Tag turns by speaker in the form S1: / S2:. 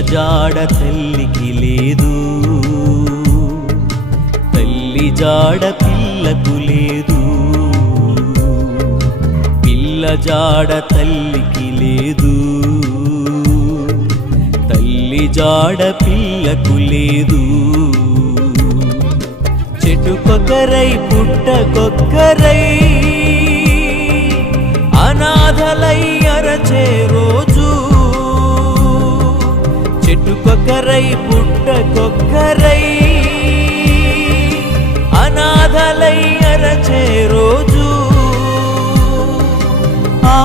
S1: జాడ తల్లికి లేదు. తల్లి జాడ పిల్లకు లేదు. పిల్ల జాడ తల్లికి లేదు. తల్లి జాడ పిల్లకు లేదు. చెట్టుకొక్కరై పుట్టకొక్కరై అనాథలై అరచే ఒక్కరై పుట్టకొక్కరై అనాథలై అరచే రోజు. ఆ